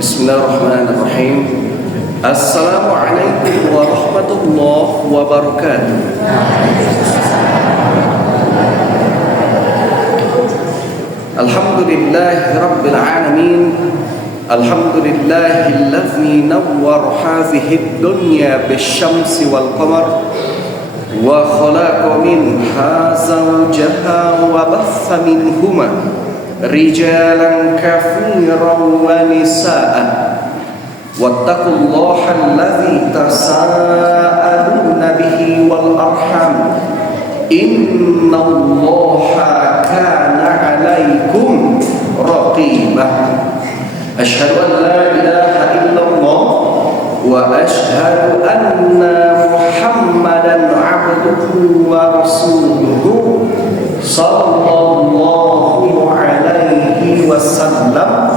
Bismillahirrahmanirrahim. Assalamualaikum warahmatullahi wabarakatuh. Alhamdulillahi rabbil alamin. Alhamdulillahilladzi nawwara hadhihi ad-dunya bisyamsi wal qamar wa khalaqa minha zawjaha wa batha minhuma rijalan katsiran wa nisaa wattaqullaha alladzi tasaaluna bihi wal arham innallaha kana 'alaikum raqibah. Asyhadu an la ilaha illallah wa asyhadu anna Muhammadan 'abduhu wa rasuluhu sallallahu alaihi wasallam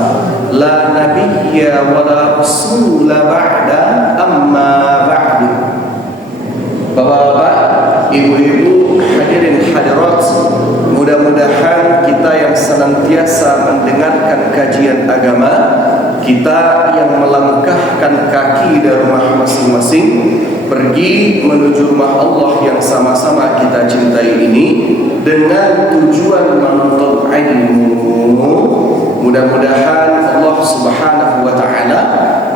la nabiyya wa la rasula ba'da amma ba'du. Bapak-bapak, ibu-ibu, hadirin hadirat, mudah-mudahan kita yang senantiasa mendengarkan kajian agama, kita yang melangkahkan kaki dari rumah masing-masing pergi menuju rumah Allah yang sama-sama kita cintai ini dengan tujuan menuntut ilmu. Mudah-mudahan Allah Subhanahu wa taala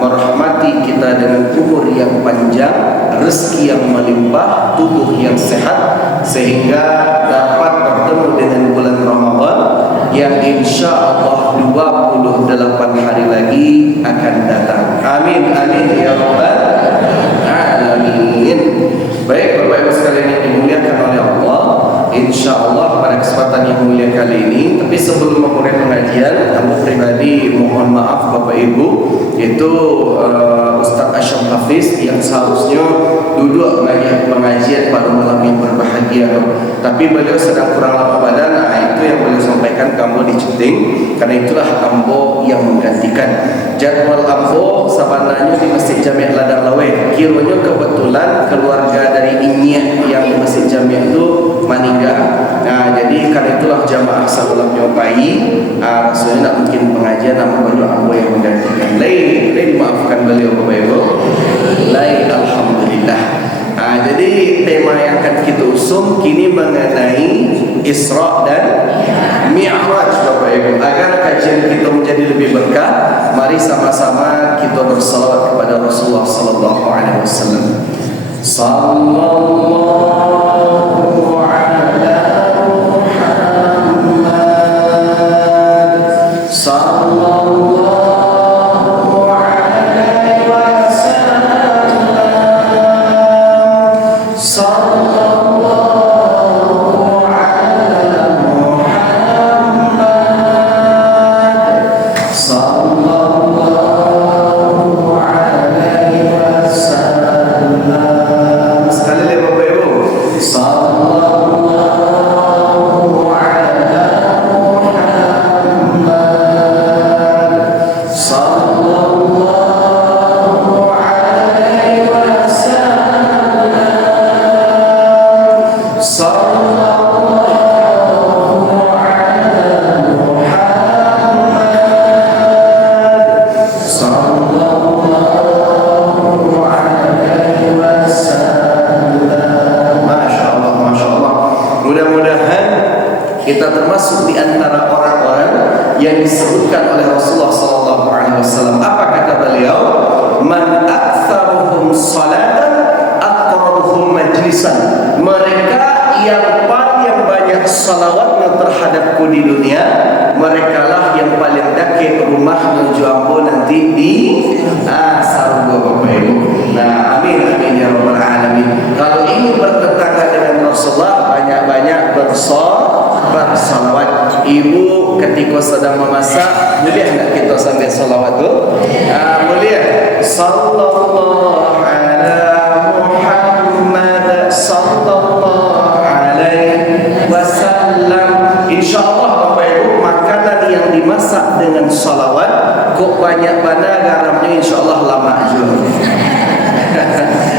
merahmati kita dengan umur yang panjang, rezeki yang melimpah, tubuh yang sehat, sehingga dapat bertemu dengan bulan Ramadan yang insya Allah 28 hari lagi akan datang. Amin amin ya rabbal alamin. Baik Bapak Ibu sekalian yang dimuliakan oleh Allah, insya Allah pada kesempatan yang mulia kali ini, tapi sebelum memulai pengajian, aku pribadi mohon maaf Bapak Ibu, itu Ustaz Asyam Hafiz yang seharusnya duduk pengajian pada malam yang berbahagia, tapi beliau sedang kurang lapar badan. Itu yang beliau sampaikan, kamu dicuting, karena itulah ambo yang menggantikan. Jadwal ambo sabananya di Masjid Jami' Ladang Lawe, kiranya kebetulan keluarga dari Inyah yang di Masjid Jami' itu meninggal. Nah, jadi karena itulah jamaah salulah nyobai, rasanya nak mungkin pengajian nama beliau ambo yang menggantikan. Lain dimaafkan beliau Bapak Ibu. Lain alhamdulillah. Jadi tema yang akan kita usung kini mengenai Isra dan Mi'raj Bapak Ibu. Agar kajian kita menjadi lebih berkah, mari sama-sama kita bersalawat kepada Rasulullah sallallahu alaihi wasallam. Sallallahu ala Muhammad sallallahu kita termasuk di antara orang-orang yang disebutkan oleh Rasulullah sallallahu alaihi wasallam. Apa kata beliau? Man aktsaruhum salatan aqrabuhum majlisan. Mereka yang paling banyak salawatnya terhadapku di dunia, merekalah yang paling dekat rumah menuju ambo nanti di surga Bapak Ibu. Nah, amin amin ya rabbal alamin. Kalau ini bertetangga dengan Rasulullah, banyak-banyak bersalawat. Ibu ketika sedang memasak, boleh enggak kita sambil salawat tu? Boleh. Sallallahu ala Muhammad sallallahu alaihi wasallam. Insyaallah Bapak Ibu, makanan yang dimasak dengan salawat kok banyak mana garamnya, insyaallah lama juga.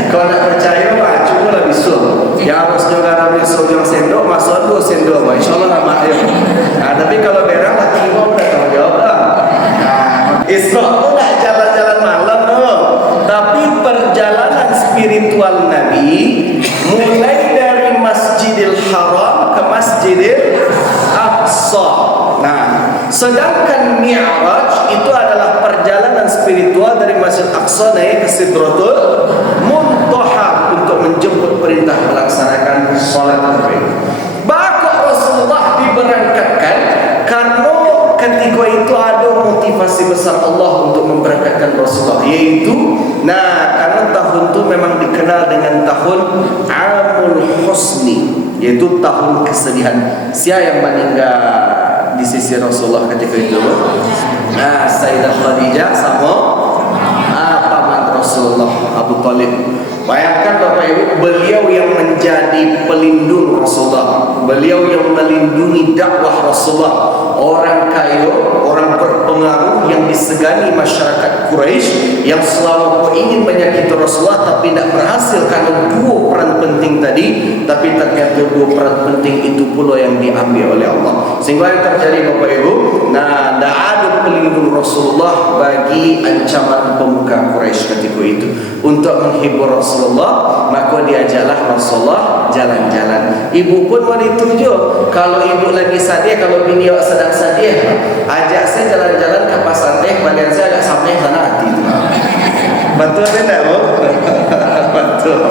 Kalau nak percaya, cuba lebih sur. Yang harusnya garamnya seujung sendok, masuk 2 sendok, insyaallah lama ya. Tapi kalau berang lagi mau dah tahu jawab lah. Isra tu nak Masjidil Aqsa. Nah, sedangkan Mi'raj itu adalah perjalanan spiritual dari Masjid Aqsa naik ke Sidratul Muntaha untuk menjemput perintah melaksanakan salat tarawih. Bahkan Rasulullah diberangkatkan karena ketika itu ada motivasi besar Allah untuk memberangkatkan Rasulullah, yaitu karena tahun itu memang dikenal dengan tahun Amul Husni, yaitu tahun kesedihan. Siapa yang meninggal di sisi Rasulullah ketika itu? Sayyidah Khadijah sama paman Rasulullah Abu Talib. Bayangkan Bapak Ibu, beliau yang menjadi pelindung Rasulullah, beliau yang melindungi dakwah Rasulullah, orang kaya, orang berpengaruh yang disegani masyarakat Quraisy yang selalu ingin menyakiti Rasulullah tapi tidak berhasil karena dua peran penting tadi. Tapi ternyata dua peran penting itu pula yang diambil oleh Allah, sehingga yang terjadi Bapak Ibu, tidak ada pelindung Rasulullah bagi ancaman pemuka Quraisy ketika itu. Untuk menghibur Rasulullah, maka diajaklah Rasulullah jalan-jalan. Ibu pun mau dituju. Kalau ibu lagi sadih, kalau bini sedang sadih, ajak saya jalan-jalan ke pasar teh, bagian saya agak sampai sana hati. Betul tidak, Bu? Betul.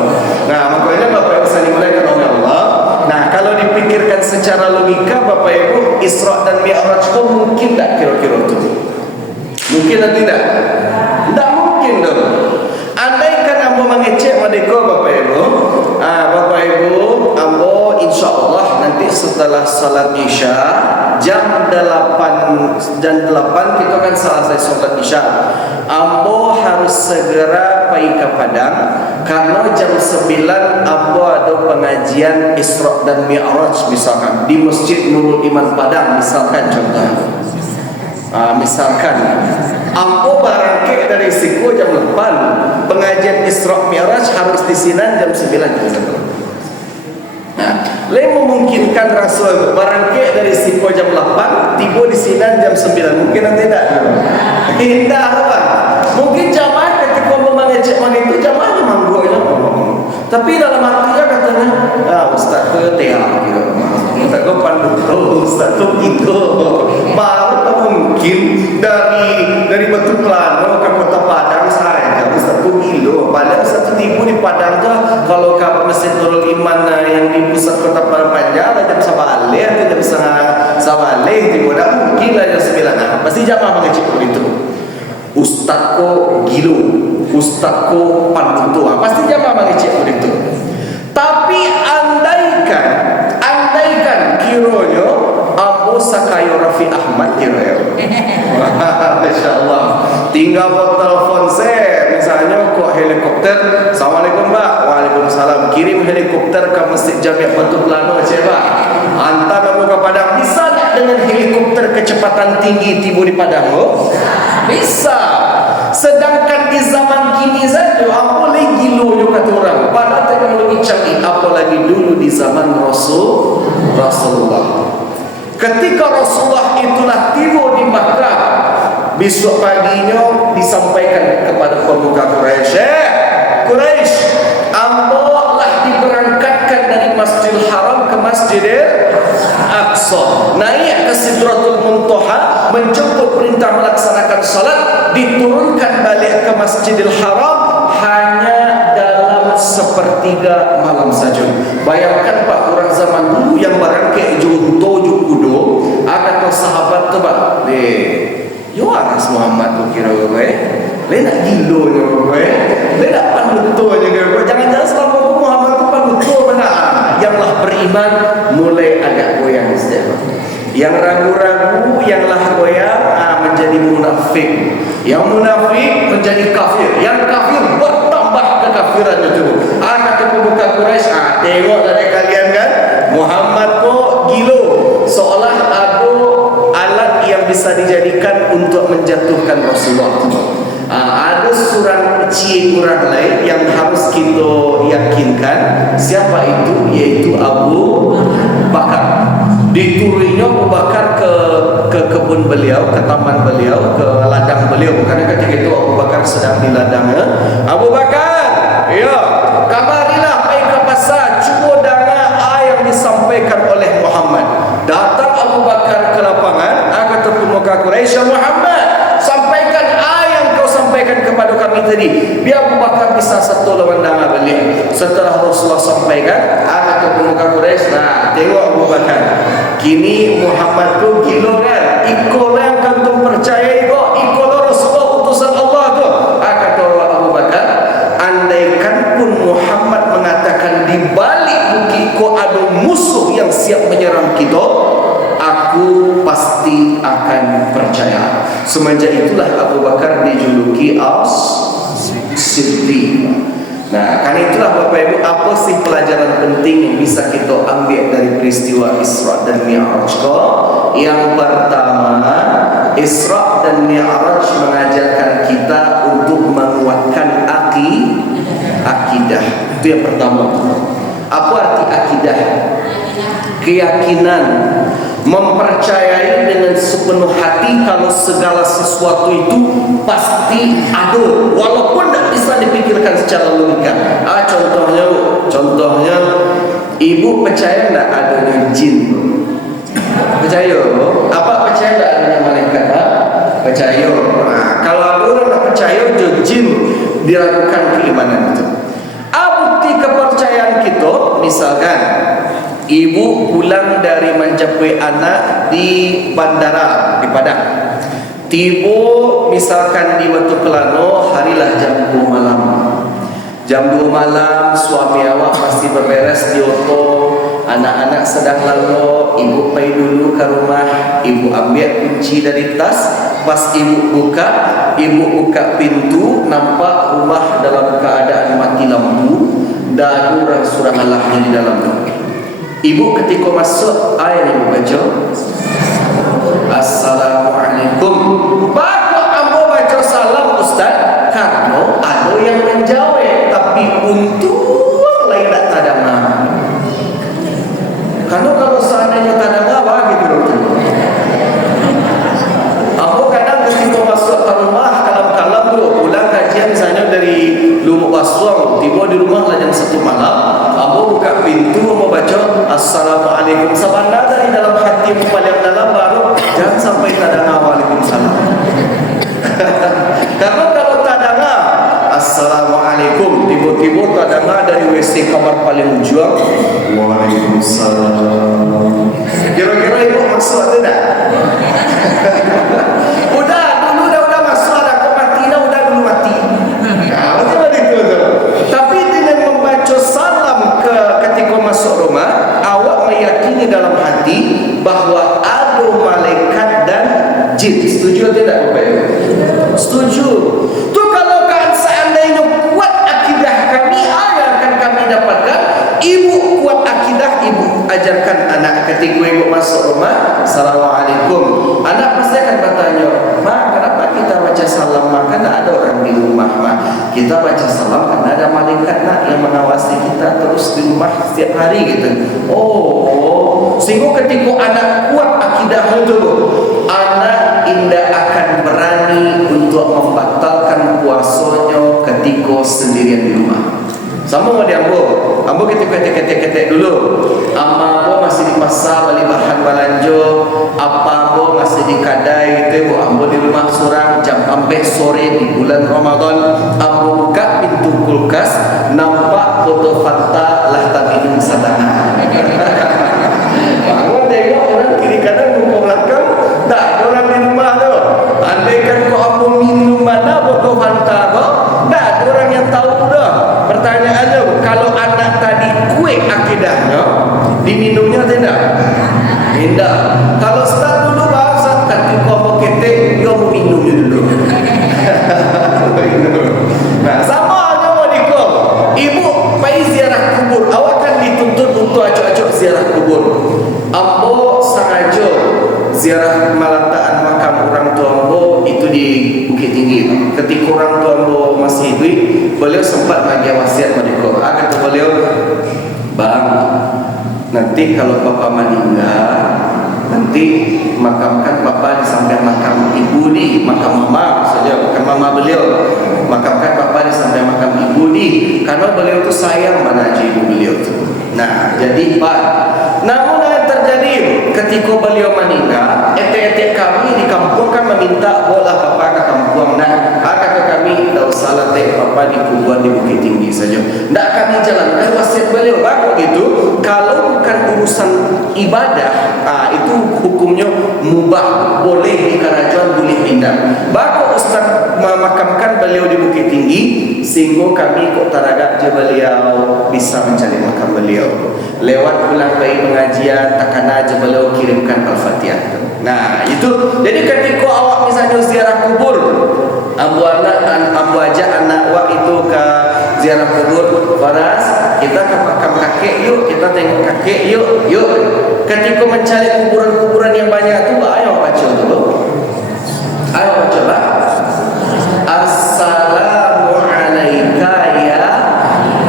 Nah, makanya Bapak Ibu saya dimulai oleh Allah. Nah, kalau dipikirkan secara logika Bapak Ibu, Isra dan Mi'raj itu mungkin tak kira-kira itu? Mungkin atau tidak? Tidak mungkin dong. Andaikan ambo mengecek mereka Bapak Ibu, Bapak Ibu, ambo insya Allah nanti setelah salat Isya jam 8 kita kan selesai salat Isya. Ambo harus segera pergi ke Padang karena jam 9 ambo ada pengajian Isra dan Mi'raj misalkan di Masjid Nurul Iman Padang misalkan contoh. Misalkan ambo barangke dari siku jam 8, pengajian Isra Mi'raj harus di Sinan jam 9 Lain memungkinkan Rasul barangke dari siku jam 8 tiba di Sinan jam 9, mungkin atau tidak? Tidak apa? Mungkin jamaah ketika mengecek itu jamaah memang aja ngomong. Tapi dalam hatinya katanya, Ustaz ke tea gitu. Ustaz ke panduto, Ustaz tuh gitu. Baru mungkin dari Batu Plano ke Kota Padang saja Ustaz tuh gitu. Padahal satu tibu di Padang tuh kalau ke Masjid Nurul Iman yang di pusat Kota Padang Panjang jam 9 atau jam setengah 9 tiba dah mungkin lah jam 9. Pasti jamaah mengecek begitu. Ustaz ko gilo, Ustaz ko panduto, pasti jamaah mengecek begitu. Tapi andaikan kiranya ambo sakayo Raffi Ahmad kira-kira. Masya Allah. Tinggal buat telepon saya, misalnya kok helikopter. Assalamualaikum Mbak. Waalaikumsalam. Kirim helikopter ke Masjid Jami' Batu Plano coba. Hantar kamu ke Padang. Bisa tak dengan helikopter kecepatan tinggi tiba di Padang? Bisa. Sedangkan di zaman kini saja apa lagi gilo kata orang. Pada teknologi canggih apalagi dulu di zaman Rasulullah. Ketika Rasulullah itulah tiba di Makkah, besok paginya disampaikan kepada pemuka Quraisy, ambo lah diberangkatkan dari Masjidil Haram ke Masjidil Aqsa, naik ke Sidratul Muntaha, menjemput perintah melaksanakan salat, diturunkan balik ke Masjidil Haram hanya dalam sepertiga malam saja. Bayangkan Pak, orang zaman dulu yang barangke junto jukudo, ada tuh sahabat tuh Pak, yo aras Muhammad tuh kira gue, nak gilo gue, nak panduto gue, jangan-jangan selama Muhammad tuh panduto mana? Yanglah beriman mulai agak goyang setiap. Yang ragu-ragu, yanglah goyang menjadi munafik. Yang munafik menjadi kafir. Yang kafir bertambah kekafiran itu. Kata pemuka Quraisy, tengok dari kalian kan, Muhammad kok gilo, seolah ada alat yang bisa dijadikan untuk menjatuhkan Rasulullah. Ada surah cie kurang lain yang harus kita yakinkan. Siapa itu? Yaitu Abu Bakar. Diturunnya Abu Bakar ke kebun beliau, ke taman beliau, ke ladang beliau. Karena ketika itu Abu Bakar sedang di ladangnya. Abu Bakar, ya, kamarilah pergi ke pasar, cuba dengar yang disampaikan oleh Muhammad. sampaikan kepada kami tadi, biar Abu Bakar bisa satu lawan danga balik. Setelah Rasulullah sampaikan, kata pemuka Quraisy, nah tengok Abu Bakar, kini Muhammad tu gila kan, ikolah yang kantum percaya kok, ikolah Rasulullah utusan Allah tu. Kata Abu Bakar, andaikan pun Muhammad mengatakan di balik bukit ko ada musuh yang siap menyerang kita, aku pasti akan percaya. Semenjak itulah Abu Bakar dijuluki As-Siddiq. Nah, karena itulah Bapak Ibu, apa sih pelajaran penting yang bisa kita ambil dari peristiwa Isra dan Mi'raj? Yang pertama, Isra dan Mi'raj mengajarkan kita untuk menguatkan akidah. Itu yang pertama. Apa arti akidah? Keyakinan, mempercayai dengan sepenuh hati kalau segala sesuatu itu pasti ada, walaupun tidak bisa dipikirkan secara logika. Contohnya, ibu percaya tidak adanya jin? Percaya? Apa percaya tidak adanya malaikat? Percaya. Nah, kalau ada orang tak percaya jin, diragukan keimanan itu. Bukti kepercayaan kita, misalkan ibu pulang dari menjemput anak di bandara di Padang, tiba misalkan di Batu Kelano, harilah jam 2 malam. Jam 2 malam suami awak masih berberes di auto, anak-anak sedang lalu, ibu pergi dulu ke rumah, ibu ambil kunci dari tas. Pas ibu buka pintu, nampak rumah dalam keadaan mati lampu, dan orang surah Allahnya di dalam. Ibu ketika masuk, ayat ibu baca Assalamualaikum. Bapak ambo baca salam Ustaz, karena ada yang menjawab, tapi untung lain tak tadama. Karena kalau seandainya tadama, apa gitu loh. Ambo kadang ketika masuk ke rumah, kalam-kalam tu pulang kajian misalnya dari Lumuk Waswang, tiba di rumah lah jam 1 malam, ambo buka pintu, ambo baca Assalamualaikum. Sebenarnya dari dalam hati paling dalam baru jangan sampai tadanga waalaikumsalam. Karena kalau tadanga Assalamualaikum, tiba-tiba tadanga dari WC kamar paling ujung Waalaikumsalam. Kira-kira ibu maksud ada tak? Udah masuk, ada kematian, udah dulu mati. Tapi dengan membaca salam ketika masuk rumah, awak meyakini dalam hati bahawa ada malaikat dan jin. Setuju atau tidak Bapak Ibu? Setuju. Tu kalau kan seandainya kuat akidah kami, yang akan kami dapatkan. Ibu kuat akidah, ibu ajarkan anak ketika ibu masuk rumah, Assalamualaikum. Anak pasti akan bertanya, Ma, kenapa kita baca salam? Maka tidak ada orang di rumah, Ma. Kita baca salam karena ada malaikat nak yang mengawasi kita terus di rumah setiap hari gitu. Oh, sehingga ketika anak kuat akidah itu, anak tidak akan berani untuk membatalkan puasanya ketika sendirian di rumah. Sama mau ambo ketik dulu. Ambo masih di pasar beli bahan belanja, apa ambo masih di kedai itu, ambo di rumah surang jam 4 sore di bulan Ramadan. Ambo buka pintu kulkas, nampak foto Fanta lah tak minum sadana. Bangun tengok orang kiri kanan muka belakang, tak ada orang di rumah tu. Andaikan kau ambo minum mana foto Fanta kau, tak ada orang yang tahu dah. Pertanyaannya, kalau anak tadi kuat akidahnya, diminumnya tidak? Tidak. Kalau start dulu bahasa ketika mau ketek, dia mau minumnya dulu. Nah, sama aja mau dikau. Ibu pergi ziarah kubur, awak kan dituntut untuk acok-acok ziarah kubur. Ambo sengaja ziarah malataan makam orang tua ambo itu di Bukit Tinggi. Ketika orang tua ambo masih hidup, beliau sempat bagi wasiat mereka. Kata beliau, Bang, nanti kalau Bapak meninggal, nanti makamkan Bapak di samping makam ibu di makam mama saja, bukan mama beliau. Makamkan Bapak di samping makam ibu di, karena beliau itu sayang mana aja ibu beliau itu. Nah, jadi Pak, namun yang terjadi ketika beliau meninggal, etek-etek kami di kampung kan meminta bola Bapak ke kampung. Nah, kata kami balik Papa di kuburan di Bukit Tinggi saja. Tidak kami jalankan wasiat beliau. Bagus gitu. Kalau bukan urusan ibadah, itu hukumnya mubah, boleh di kerajaan, boleh pindah. Bagus Ustaz memakamkan beliau di Bukit Tinggi, sehingga kami kok taraga je beliau bisa mencari makam beliau. Lewat pulang bayi pengajian, takkan aja beliau kirimkan Al-Fatihah. Nah itu. Jadi ketika awak misalnya ziarah kubur, Abu ajak anak awak itu ke ziarah kubur, Faras, kita ke makam kakek yuk, kita tengok kakek yuk. Ketika mencari kuburan-kuburan yang banyak tu, ayo baca dulu. Ayo baca lah. Assalamu alayka ya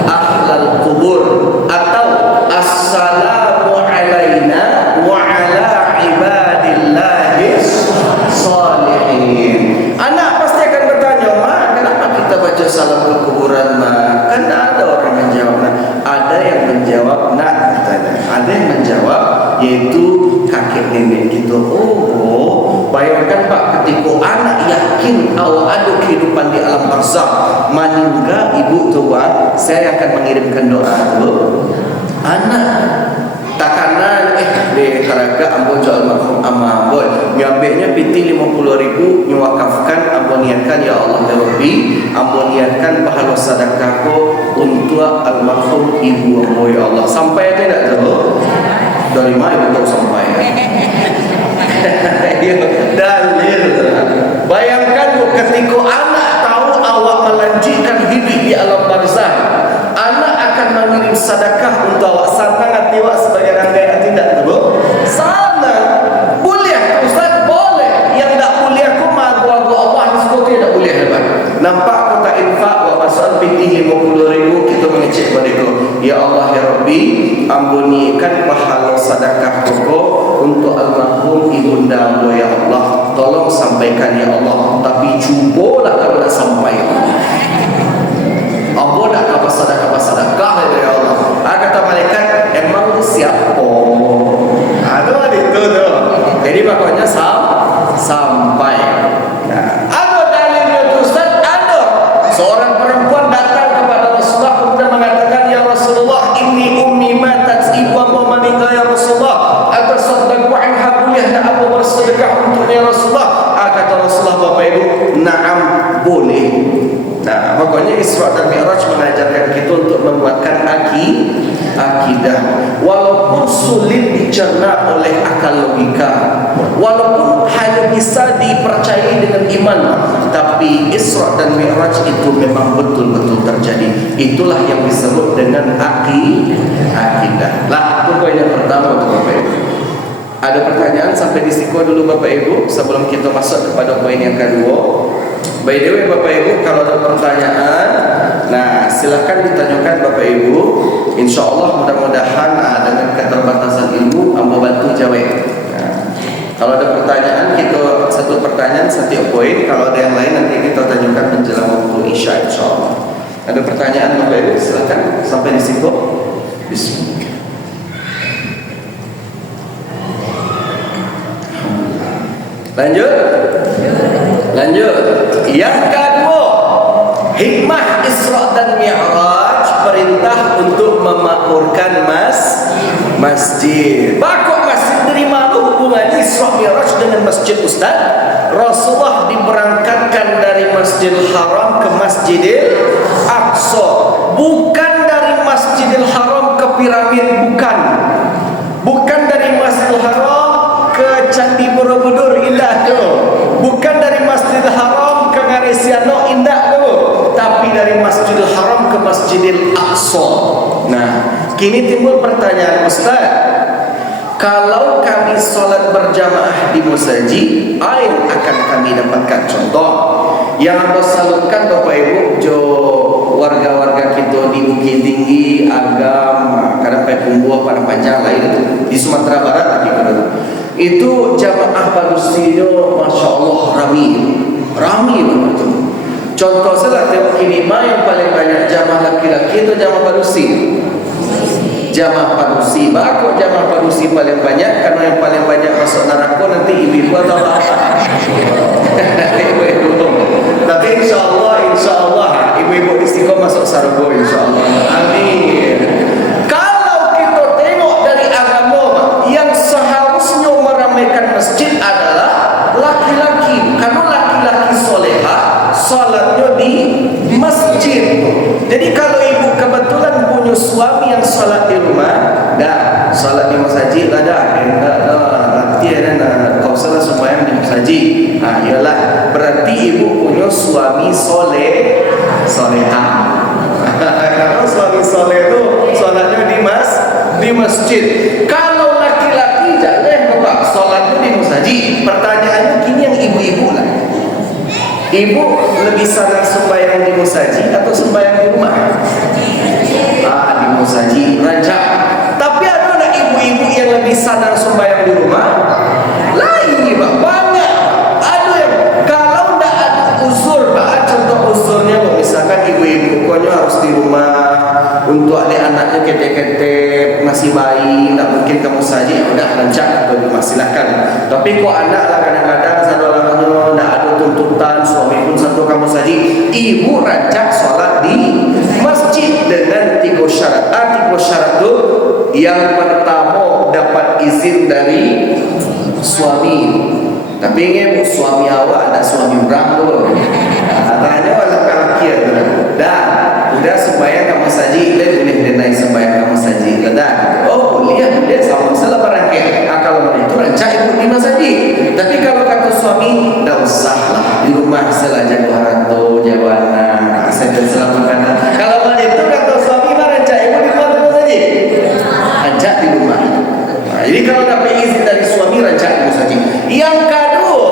ahlal kubur, atau assalamu alayna wa ala ibadillahis salihin. Anak pasti akan bertanya, "Ma, kenapa kita baca salam ke kuburan, Ma?" Kan ada orang menjawab. Ada yang menjawab, ada yang menjawab, yaitu kakek nenek kita. Oh, bayangkan Pak, ketika anak yakin awak ada kehidupan di alam barzakh, meninggal ibu tua, saya akan mengirimkan doa tu. Anak takanan di taraga ambo jual almarhum ama boy ngambilnya piti 50.000 nyewakafkan, ambo niatkan ya Allah ya Rabbi, ambo niatkan pahala sedekahku untuk almarhum ibu ambo ya Allah. Sampai tidak tahu dari mana ibu tahu sampai. Dalil. Bayangkan ketika anak tahu awak melanjutkan hidup di alam barzakh, anak akan mengirim sedekah untuk awak. Sanang hati awak sebagai rangkaian tidak tahu? Sanang. Boleh Ustaz? Boleh. Yang tak boleh aku mahu Allah sebut tidak boleh hebat. Nampak kota infak awak masuk piti 50.000, kita mengecek mereka. Ya Allah ya Rabbi, ampunikan pahala sedekah koko untuk almarhum ibunda ambo ya Allah. Tolong sampaikan ya Allah. Tapi cubalah kalau nak sampai. Ambo nak apa sedekah ya Allah. Kata malaikat, emang siapa? Ada itu tu. Jadi makanya sampai. Nah, ada dalilnya tu Ustaz? Ada. Seorang perempuan datang kepada Rasulullah dan mengatakan, ya Rasulullah, inni ummi matat, ibu ambo meninggal ya Rasulullah. Atasaddaqu anha, boleh nak apa bersedekah untuknya ya Rasulullah? Kata Rasulullah, Bapak Ibu, na'am, boleh. Nah, makanya Isra dan Mi'raj mengajarkan kita untuk menguatkan akidah. Walaupun sulit dicerna oleh akal logika, walaupun hanya bisa dipercayai dengan iman, tapi Isra dan Mi'raj itu memang betul-betul terjadi. Itulah yang disebut dengan akidah. Lah, itu poin yang pertama untuk Bapak Ibu. Ada pertanyaan sampai di situ dulu Bapak Ibu sebelum kita masuk kepada poin yang kedua. By the way Bapak Ibu, kalau ada pertanyaan, nah silahkan ditanyakan Bapak Ibu. InsyaAllah mudah-mudahan dengan keterbatasan ilmu Amba bantu jawab. Nah, kalau ada pertanyaan, kita satu pertanyaan setiap poin. Kalau ada yang lain nanti kita tanyakan menjelang waktu Isya InsyaAllah. Ada pertanyaan Bapak Ibu, silahkan sampai di situ. Bismillah. Lanjut. Yang kedua, hikmah Isra dan Mi'raj, perintah untuk memakmurkan masjid. Bakok masjid dari mana hubungannya Isra Mi'raj dengan masjid Ustaz? Rasulullah diberangkatkan dari Masjidil Haram ke Masjidil Aqsa. Bukan dari Masjidil Haram ke piramid, bukan dari Masjidil Haram ke Candi Borobudur, indah tu. Bukan dari Masjidil Haram ke Ngaresiano, indah tu. Tapi dari Masjidil Haram ke Masjidil Aqsa. Nah, kini timbul pertanyaan, Ustaz, kalau kami solat berjamaah di masjid, air akan kami dapatkan contoh yang anda salurkan Bapak Ibu, jo warga-warga kita di Bukit Tinggi, Agam, kadang Pekumbua, pada Panjang lah itu di Sumatera Barat tadi kan. Itu jamaah padusinya Masya Allah rami banget tu. Contoh saya tengok kini yang paling banyak jamaah laki-laki itu jamaah padusi. Jamaah padusi, bakok jamaah padusi paling banyak, karena yang paling banyak masuk neraka nanti ibu atau apa. Tapi insya Allah soleha, salatnya di masjid. Jadi kalau ibu kebetulan punya suami yang salat di rumah, dah salat di masjid lah dah. Latihan kau salah sembahyang di masjid. Ialah berarti ibu punya suami soleha. Kalau suami soleh itu salatnya di masjid. Kalau laki-laki jangan bapak salatnya di masjid. Pertanyaannya kini yang ibu-ibu lah. Ibu lebih senang sembahyang di masjid atau sembahyang di rumah? Di masjid, rancak. Tapi ada nak ibu-ibu yang lebih senang sembahyang di rumah? Lain Pak, banyak. Ada yang kalau tidak ada uzur, Pak, contoh uzurnya misalkan ibu-ibu pokoknya harus di rumah untuk anak-anaknya ketek-ketek masih bayi, tak mungkin kamu saja udah rancak atau rumah silakan. Tapi kok anak lah kadang-kadang satu-satunya tidak ada tuntutan, suami pun satu kamu saja, ibu rancak sholat di masjid dengan 3 syarat. 3 syarat itu yang pertama dapat izin dari suami. Tapi ingat suami awak ada suami orang tu. Tanya orang kaki tu. Dah, udah sembahyang kamu saja, boleh denai sembahyang kamu saja. Dah. Oh, boleh sama salah barangkali. Kalau mana itu rancak ibu di masjid. Tapi kalau kata suami, dah usahlah di rumah selaja harto jawana. Saya selamat kanan. Kalau mana itu kata suami, rancak ibu di rumah saja. Rancak di rumah. Jadi kalau dapat izin dari suami, rancak di masjid. Yang kedua,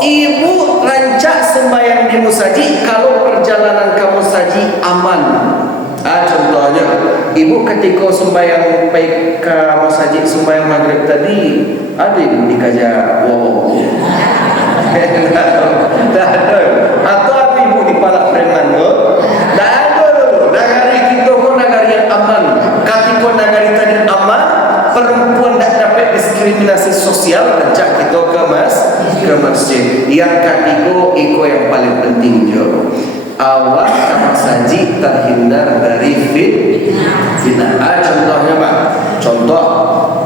ibu rancak sembahyang di masjid kalau perjalanan ke masjid aman. Contohnya, ibu ketika sembahyang baik ke masjid sembahyang maghrib tadi, ada ibu dikajar wow. Tak ada. Atau ada ibu di palak preman tu? Tak ada dulu. Negara kita pun negara yang aman. Ketika negara tadi aman, perempuan tak dapat diskriminasi sosial, rancak kita ke masjid. Yang ketiga, iko yang paling penting juga. Awak ke masjid terhindar dari fitnah. Contohnya Pak. Contoh,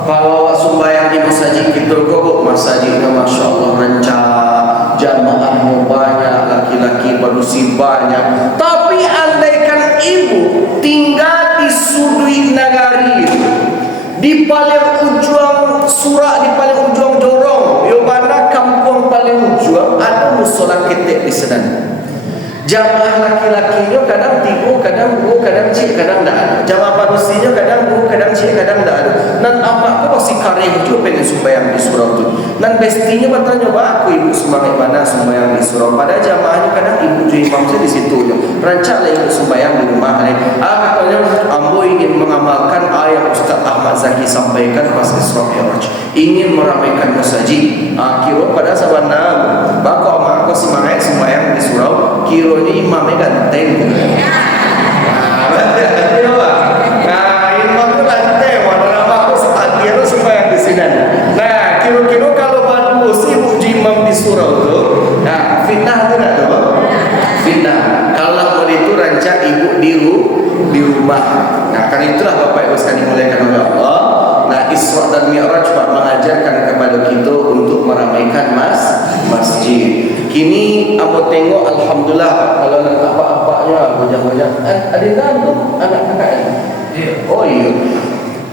kalau awak sembahyang di masjid kita kok masjidnya masya Allah rancak, jamaahnya banyak, laki-laki berusia banyak. Tapi andaikan ibu tinggal di sudut nagari, di paling ujung surak, di paling ujung dorong, yo mana kampung paling ujung ada musola ketek di sana. Jamaah laki-lakinya kadang 3, kadang 2, kadang cik, kadang tak ada. Jamaah manusianya kadang 2, kadang cik, kadang tak ada. Dan apa aku masih karih juga pengen sembahyang di surau tu. Dan bestinya bertanya, aku ibu sembahyang mana sembahyang di surau. Pada jamaahnya kadang ibu jadi imam saya di situ. Rancaklah ibu sembahyang di rumah. Katanya, ambo ingin mengamalkan ayat Ustaz Ahmad Zaki sampaikan pas Isra Mi'raj. Ingin meramaikan masjid. Kira pada sabana, bakal aku semangat sembahyang di surau. Kira ni imamnya ganteng. Imam tu ganteng. Warna nama aku sepagi itu sembahyang di sini. Nah, kira-kira kalau baru sibuk imam di surau tu, fitnah tu tak tu? Fitnah. Kalau itu rancak ibu di rumah. Nah, kan itulah Bapak Ibu sekalian dimuliakan oleh Allah. Nah, Isra dan Mi'raj Pak mengajarkan kepada kita untuk meramaikan masjid. Kini aku tengok alhamdulillah kalau nak apa-apanya banyak-banyak. Ada tu anak kakak. Oh iya.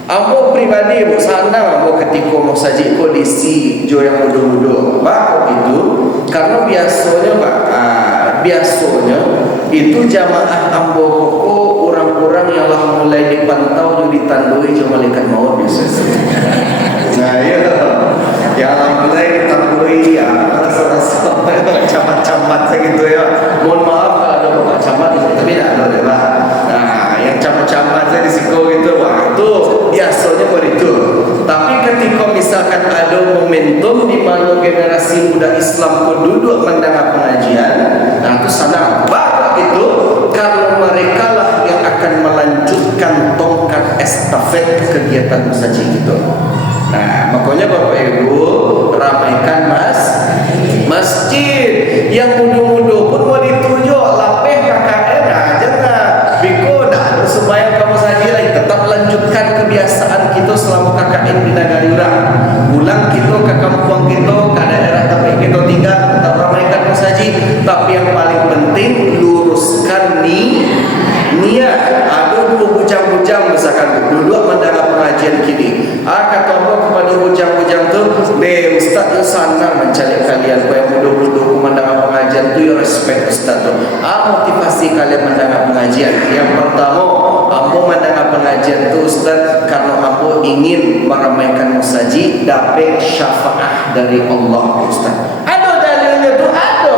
Aku pribadi bu sana aku ketika mau saji kondisi jo yang muda-muda. Pak itu karena biasanya Pak biasanya itu jamaah ambo koko orang-orang yang lah mulai dipantau jadi ditandui jo malaikat maut biasa. Nah iya ya mulai ditandui ya rasa-rasa camat-camat segitu ya. Mohon maaf kalau ada bapak camat tapi tidak ada deh Pak. Nah yang camat-camat saya di Siko gitu Pak itu biasanya begitu. Tapi ketika misalkan ada momentum di mana generasi muda Islam pun duduk mendengar pengajian, nah itu sana Bapak itu karena mereka lah yang akan melanjutkan tongkat estafet kegiatan masjid itu. Nah makanya Bapak Ibu ramaikan masjid yang muda-muda pun mau ditunjuk lapeh KKN jangan biko dah sembahyang kamu saja lagi tetap lanjutkan kebiasaan kita selama KKN di negara orang. Pulang kita ke kampung kita ke daerah tapi kita tinggal tetap ramaikan masjid. Tapi yang paling penting luruskan niat. Ada bujang-bujang misalkan duduk mendengar pengajian kini. Kata apa kepada bujang-bujang tu, Ustaz tu senang mencari kalian. Kau yang duduk-duduk mendengar pengajian tu, you respect Ustaz tu. Motivasi kalian mendengar pengajian. Yang pertama, ambo mendengar pengajian tu Ustaz karena ambo ingin meramaikan musaji dapat syafaat dari Allah Ustaz. Ada dalilnya tu ada.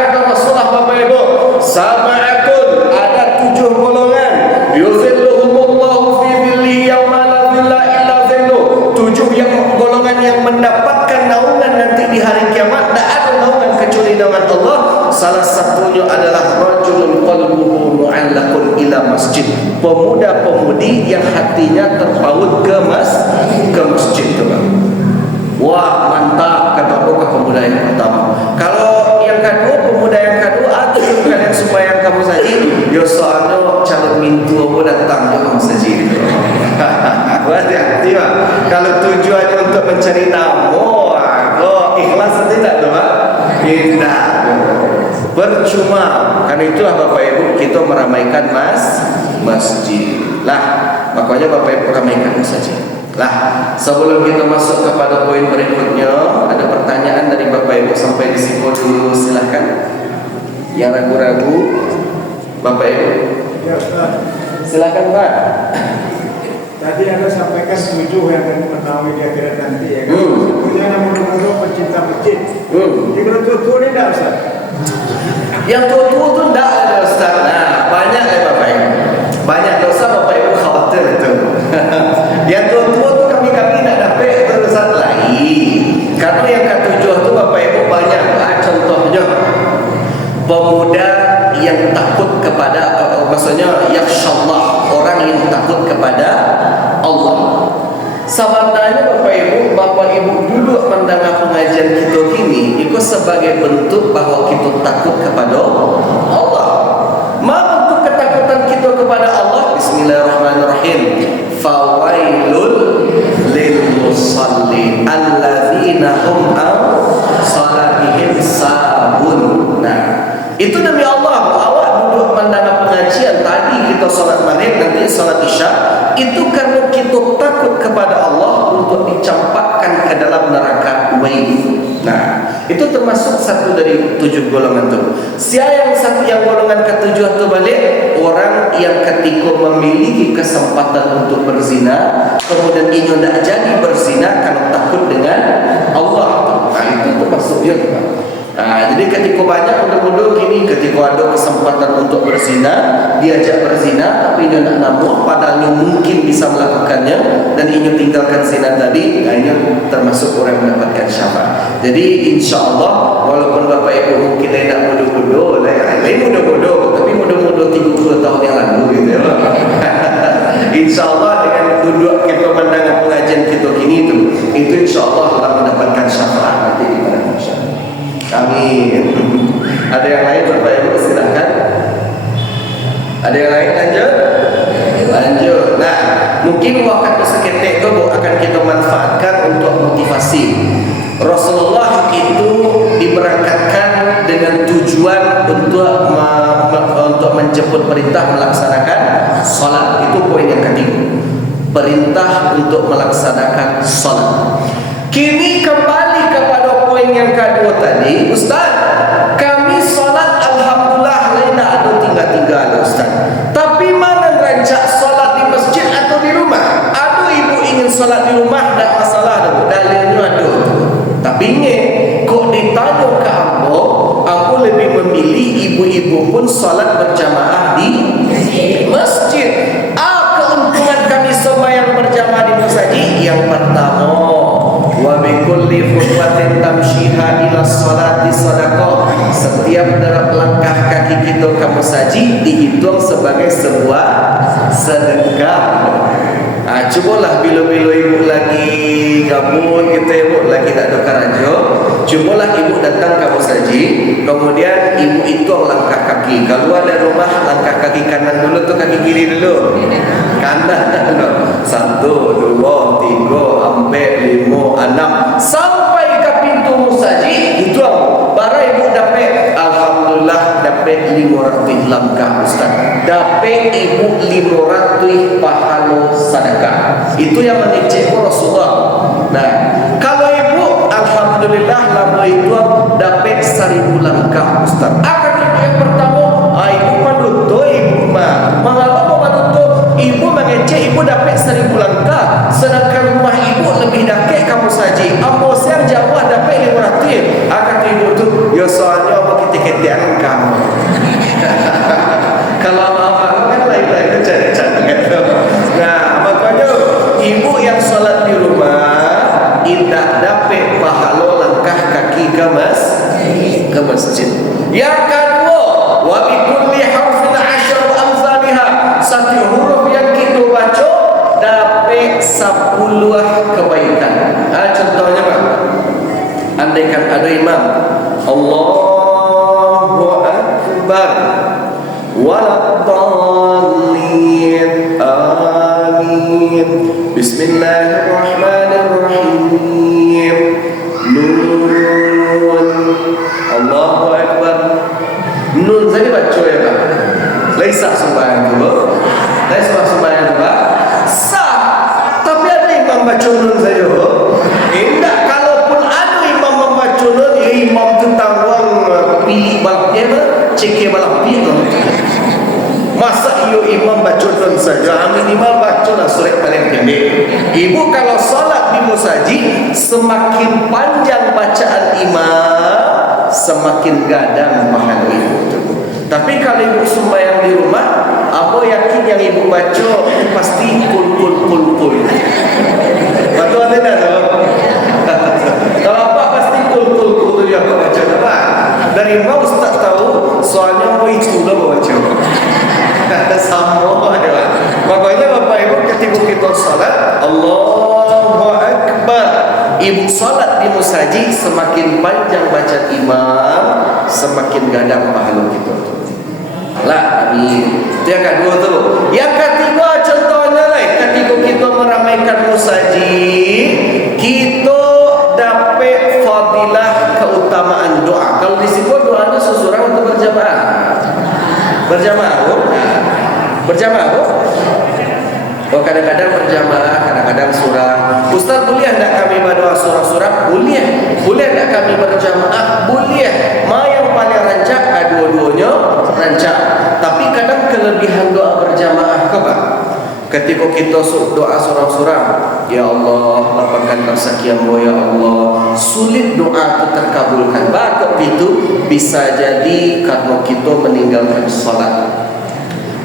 Kata Rasulullah Bapak Ibu, sab'atun, ada 7 golongan. Yuzilluhumullahu fi dhillihi yauma la dhilla illa dhilluh. 7 yang golongan yang mendapatkan naungan nanti di hari kiamat. Tak ada naungan kecuali naungan Allah. Salah satunya adalah rajulun qalbuhu mu'allaqun ila masjid. Pemuda-pemudi yang hatinya terpaut ke masjid tu. Wah, mantap, kata aku ke pemuda yang pertama. Kalau yang kedua, pemuda yang kedua, atau kalian supaya kamu saji, yo soalnya calon mintu aku datang ke kamu saji. Hati-hati lah. Kalau tujuannya untuk mencari nama, ikhlas tidak tu Pak? Tidak. Percuma. Karena itulah Bapak Ibu kita meramaikan masjid. Lah, makanya Bapak Ibu ramaikan masjid. Lah, sebelum kita masuk kepada poin berikutnya, ada pertanyaan dari Bapak Ibu sampai di sini dulu, silahkan. Yang ragu-ragu, Bapak Ibu. Ya, Ustaz. Silahkan Pak. Tadi Anda sampaikan 7 yang akan menaungi di akhirat nanti ya kan? Kemudian yang muda-muda pencinta masjid. Yang tua-tua ini tidak Ustaz? Yang tua-tua itu tidak ada Ustaz. Nah, banyak ya Bapak Ibu. Banyak dosa Bapak Ibu khawatir itu. Yang tua-tua itu kami tidak dapat terusan lain. Karena yang ketujuh itu Bapak Ibu banyak. Contohnya pemuda yang takut kepada maksudnya yakhsyallah, orang yang takut kepada Allah. Sebenarnya Bapak Ibu duduk mendengar pengajian kita gini, itu sebagai bentuk bahwa kita takut kepada Allah. Bentuk ketakutan kita kepada Allah. Bismillahirrahmanirrahim. Fawailul lil musallin alladzina hum an salatihim sahun. Nah, itu demi Allah. Awak duduk mendengar pengajian tadi kita salat maghrib, nanti salat isya, itu karena kita takut kepada Allah untuk dicampakkan ke dalam neraka wail. Nah, itu termasuk satu dari 7 golongan itu. Siapa yang golongan ketujuh itu balik? Orang yang ketika memiliki kesempatan untuk berzina, kemudian ia tidak jadi berzina karena takut dengan Allah. Nah, itu termasuk dia. Nah, jadi ketika banyak muda-muda kini ketika ada kesempatan untuk berzina, diajak berzina tapi dia nak nabuh padahal dia mungkin bisa melakukannya dan ingin tinggalkan zina tadi, nah ini termasuk orang yang mendapatkan syafaat. Jadi insya-Allah walaupun Bapak Ibu mungkin tidak muda-muda, lain muda-muda tapi muda-muda 30 tahun yang lalu gitu ya. Insya-Allah dengan duduk kita mendengar pengajian kita kini itu insya-Allah akan mendapatkan syafaat nanti di mana insya-Allah. Amin. Ada yang lain Bapak Ibu silahkan. Ada yang lain lanjut. Nah, mungkin waktu seketik itu akan kita manfaatkan untuk motivasi. Rasulullah itu diberangkatkan dengan tujuan untuk menjemput perintah melaksanakan salat. Itu poin yang ketiga. Perintah untuk melaksanakan salat. Kini kembali kepada poin yang kedua tadi, Ustaz. Kami salat alhamdulillah lain ada tinggal-tinggal Ustaz. Tapi mana rancak salat di masjid atau di rumah? Ada ibu ingin salat di rumah, tak masalah ada. Dalilnya ada. Tapi ini kok ditanya ke aku lebih memilih ibu-ibu pun salat berjamaah di masjid. Keuntungan kami sembahyang berjamaah di masjid yang pertama, wa bikulli khutwatin tamshiha ila sholati sadaqah. Setiap derap langkah kaki kita ke masjid dihitung sebagai sebuah sedekah. Cubalah bila-bila ibu lagi gabut gitu, ibu lagi tak ada karajo, cubalah ibu datang ke masjid, kemudian ibu hitung langkah kaki. Kalau ada rumah, langkah kaki kanan dulu tuh kaki kiri dulu. Kanan dulu. 1, 2, 3, 4, 5, 6 sampai ke pintu masjid hitung. Sementara ibu dapat, alhamdulillah dapat 500 langkah Ustaz. Dapat ibu 500 pahala sedekah. Itu yang mengecek Rasulullah. Nah, kalau ibu alhamdulillah lama itu dapat 1000 langkah Ustaz. Akan ibu yang pertama, ibu paduto ibu mah. Mengapa paduto? Ibu mengecek ibu dapat 1000 langkah. Sedangkan rumah ibu lebih dekat kamu saja. Ambo siang Jawa dapat 500. Akan ibu tu, ya soalnya apa kita kamu. Kalau apa kan lain-lain cara-cara gitu. Nah, makanya ibu yang sholat di rumah tidak dapat pahala langkah kaki ke masjid. Yang kedua, wa bi kulli harfin 10 amsalha. Satu huruf yang kita baca dapat 10 kebaikan. Contohnya Pak, andaikan ada imam Allahu Akbar waladdallin amin bismillahirrahmanirrahim nun Allahu Akbar nun saja baca ya Pak. Laisa sembahyang itu laisa sembahyang itu Pak sah, tapi ada imam baca nun saja tidak. Kalaupun ada imam membaca nun, ya imam tu tawang pilih balapnya cekik balap dia. Masa iyo imam baca nun saja, minimal baca lah surat paling pendek. Ibu kalau solat di masjid, semakin panjang bacaan imam, semakin gadang pahala ibu. Tapi kalau ibu sembahyang di rumah, apa yakin yang ibu baca pasti kul. Betul tidak tu? Kalau apa pasti kul tu dia baca apa? Dari mana Ustaz tahu? Soalnya mau itu dah baca. Sama ya. Makanya Bapak Ibu ketika kita salat Allahu Akbar, ibu salat di masjid semakin panjang baca imam, semakin gadang pahala kita. Lah, ini itu yang kedua tu. Yang ketiga contohnya lain, ketika kita meramaikan masjid, kita dapat fadilah keutamaan doa. Kalau disebut doanya seseorang untuk berjamaah. Berjamaah. Oh, kadang-kadang berjamaah, kadang-kadang surah. Ustaz, boleh tak kami berdoa surah-surah? Boleh. Boleh tak kami berjamaah? Boleh. Ma yang paling rancak, dua-duanya rancak. Tapi kadang kelebihan doa berjamaah apa? Ketika kita doa surah-surah, ya Allah, lapangkan rezeki hamba ya Allah, sulit doa itu terkabulkan. Bahkan itu bisa jadi karena kita meninggalkan salat.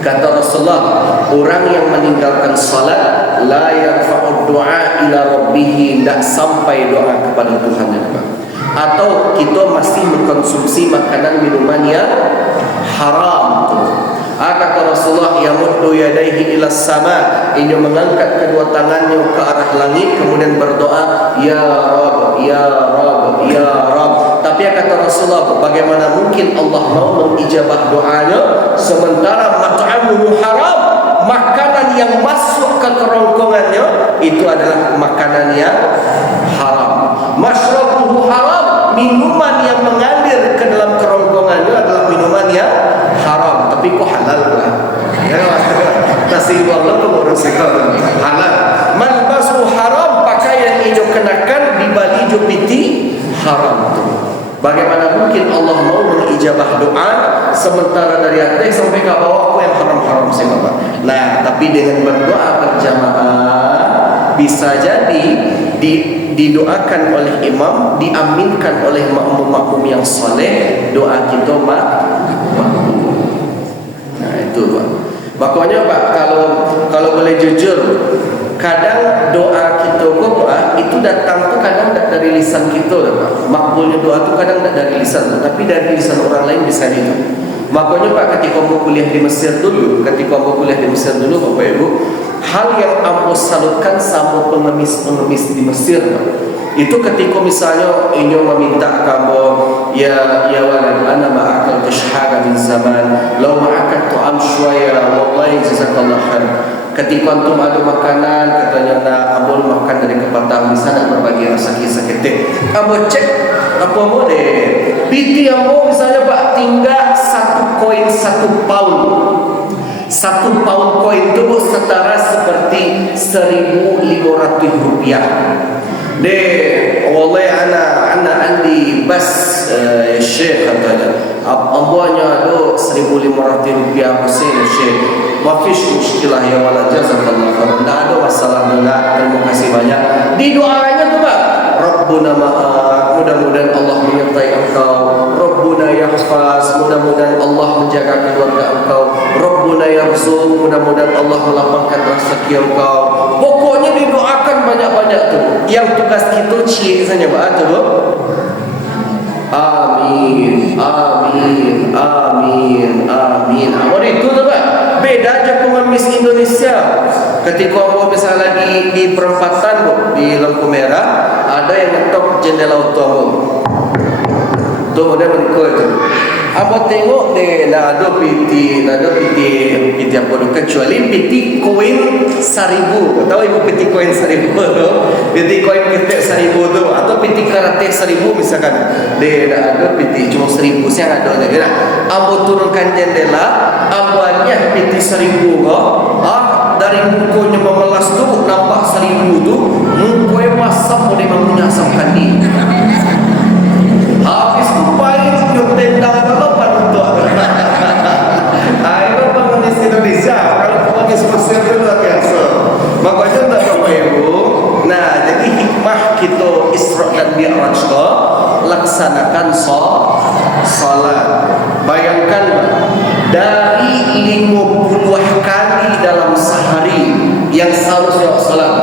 Kata Rasulullah, orang yang meninggalkan salat la yarfa'u du'a ila rabbih, tidak sampai doa kepada Tuhan. Atau kita masih mengkonsumsi makanan minuman yang haram. Kata Rasulullah, yamuddu yadayhi ila sama, ia mengangkat kedua tangannya ke arah langit kemudian berdoa, ya Rabb, ya Rabb, ya Rabb. Tapi kata Rasulullah, bagaimana mungkin Allah mau mengijabah doanya sementara mat'amuhu haram, makanan yang masuk ke kerongkongannya itu adalah makanan yang haram. Masyrabuhu haram, minuman yang mengalir ke dalam kerongkongannya adalah minuman yang haram. Tapi kok halal lah. Ya, nasi wallah tu urus halal. Malbasu haram, pakaian yang kenakan di Bali jupiti haram tu. Bagaimana mungkin Allah mau mengijabah doa sementara dari atas sampai ke bawah aku yang haram-haram saya Bapak. Nah, tapi dengan berdoa berjamaah bisa jadi didoakan oleh imam, diaminkan oleh makmum-makmum yang soleh, doa kita makmum. Nah, itu Pak. Makanya Pak, kalau boleh jujur, kadang doa kita itu datang tu kadang tak dari lisan kita Pak. Makbulnya doa tu kadang tak dari lisan, tapi dari lisan orang lain bisa itu. Makanya Pak, ketika mau kuliah di Mesir dulu, Bapak Ibu, hal yang aku salutkan sama pengemis di Mesir Pak. Itu ketika misalnya inyo meminta kamu, ya walad ana ma'akal tashhaga min zaman law ma'akat tu'am syuaya wallahi jazakallah khair. Ketika antum ada makanan, katanya nak abul makan dari kepatang di sana berbagi rasa kisah ketik. Kamu cek apa model? PT ambo misalnya Pak tinggal 1 koin 1 pound. 1 pound koin itu setara seperti 1.500 rupiah. De wallahi ana andi bas Syekh katanya ambonya ada 1.500 rupiah Hussein Syekh. Mafish muskilah ya wala jazakallahu khairan. Tidak ada masalah enggak. Terima kasih banyak. Di doanya tuh Pak, Rabbuna ma'ak, mudah-mudahan Allah menyertai engkau. Rabbuna yahfaz, mudah-mudahan Allah menjaga keluarga engkau. Rabbuna yarzuq, mudah-mudahan Allah melapangkan rezeki engkau. Pokoknya didoakan banyak-banyak tuh. Yang tugas kita cie saja Pak tuh. Amin, amin, amin, amin. Awal itu tu Pak. Beda aja pengemis Indonesia. Ketika aku misalnya lagi di perempatan di lampu merah, ada yang ngetok jendela utama. Tu model mereka itu. Aku tengok deh, nado piti apa tu? Kecuali piti koin 1.000. Tahu ibu piti koin 1.000 tu? Piti koin ketek 1.000 tu, atau piti karate 1.000 misalkan. Deh, ada piti cuma 1.000 yang ada aja. Nah, aku turunkan jendela, awalnya piti 1.000 kok. Dari bukunya memelas tu nampak 1.000 tu, muka masam boleh menyasamkan ni. Habis tu paling nyuk tendang kalau untuk. Ayo pengemis Indonesia, kalau pengemis Mesir itu luar biasa. Makanya tak Bapak Ibu. Nah, jadi hikmah kita Isra dan Mi'raj ko laksanakan salat. Bayangkan dari 50 kali dalam sehari yang seharusnya salat,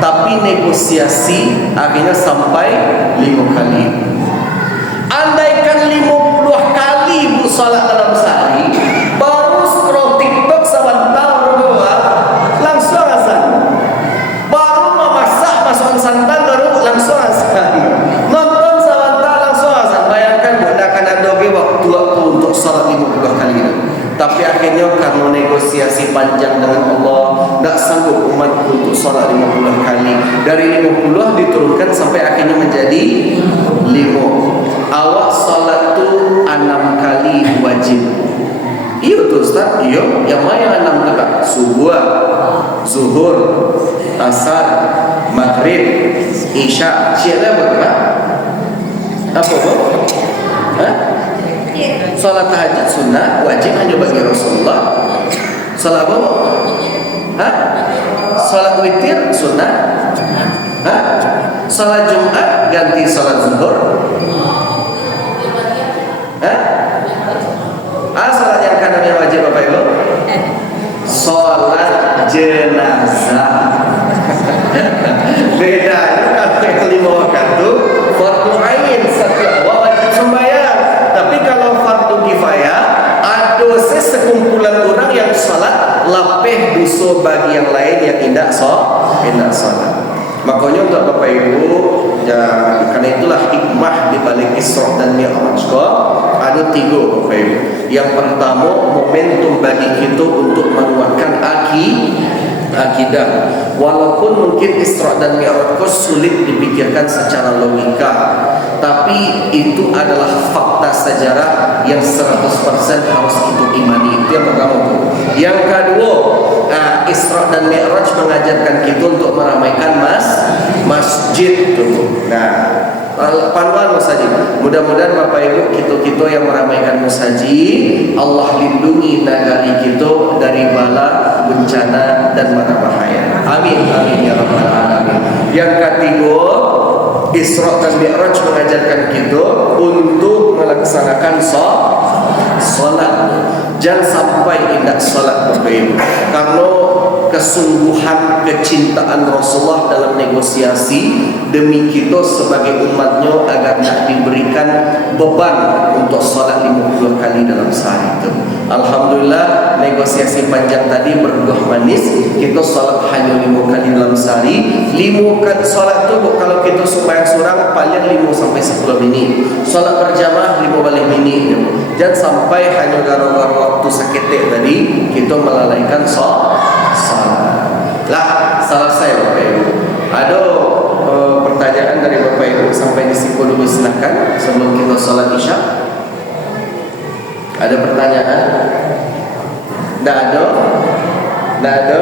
tapi negosiasi akhirnya sampai 5 kali. Andaikan 50 kali bu salat dalam sehari, baru scroll TikTok sebentar berdua, langsung azan. Baru memasak masuk santan baru langsung azan. Nonton sebentar langsung azan. Bayangkan bunda akan ada waktu untuk salat 50 kali itu. Tapi akhirnya karena negosiasi panjang dengan Allah, tak sanggup umat untuk salat 50 kali. Dari 50 diturunkan sampai akhirnya menjadi 5. Awak salat tu 6 kali wajib. Iya tu Ustaz, iya. Yang mana yang 6 tu Kak? Subuh, zuhur, asar, maghrib, isya. Siapa berapa? Apa bu? Salat tahajud sunnah wajib hanya bagi Rasulullah. Salat apa? Salat witir sunnah. Salat Jumat ganti salat zuhur. Salat yang kanan yang wajib Bapak Ibu. Salat jenazah. Bedanya kalau yang 5 waktu itu fardu ain, satu awal wajib sembahyang. Tapi kalau fardu kifayah, ada sekumpulan orang yang salat lapeh dosa bagi yang lain yang tidak salat. Makanya untuk Bapak Ibu, ya, karena itulah hikmah di balik Isra dan Mi'raj ada 3 Bapak Ibu. Yang pertama, momentum bagi kita untuk menguatkan akidah. Walaupun mungkin Isra dan Mi'raj sulit dipikirkan secara logika, tapi itu adalah fakta sejarah yang 100% harus kita imani. Itu yang pertama tuh. Yang kedua, Isra dan Mi'raj mengajarkan kita untuk meramaikan masjid tuh. Nah, panduan masjid. Mudah-mudahan Bapak Ibu kita yang meramaikan masjid, Allah lindungi negari kita dari bala, bencana dan mara bahaya. Amin amin ya rabbal alamin. Yang ketiga, Isra dan Mi'raj mengajarkan kita untuk melaksanakan salat. Jangan sampai tidak salat Bapak Ibu. Karena kesungguhan kecintaan Rasulullah dalam negosiasi demi kita sebagai umatnya agar tak diberikan beban untuk salat 50 kali dalam sehari itu. Alhamdulillah negosiasi panjang tadi berbuah manis. Kita salat hanya 5 kali dalam sehari. 5 kali salat tu kalau kita sembahyang seorang paling 5 sampai 10 minit. Salat berjamaah 5 balik minit. Jangan sampai hanya gara-gara waktu sakit tadi kita melalaikan salat. Lah, salah saya Bapak Ibu. Ada pertanyaan dari Bapak Ibu. sampai di situ dulu silakan sebelum kita sholat isya. Ada pertanyaan? Tidak ada? Tidak ada?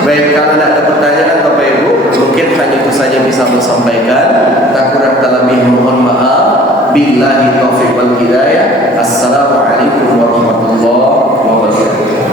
Baik, kalau tidak ada pertanyaan Bapak Ibu, mungkin hanya itu saja bisa saya sampaikan. Tak kurang tak lebih mohon maaf. Billahi taufiq wal hidayah. Assalamualaikum warahmatullahi wabarakatuh.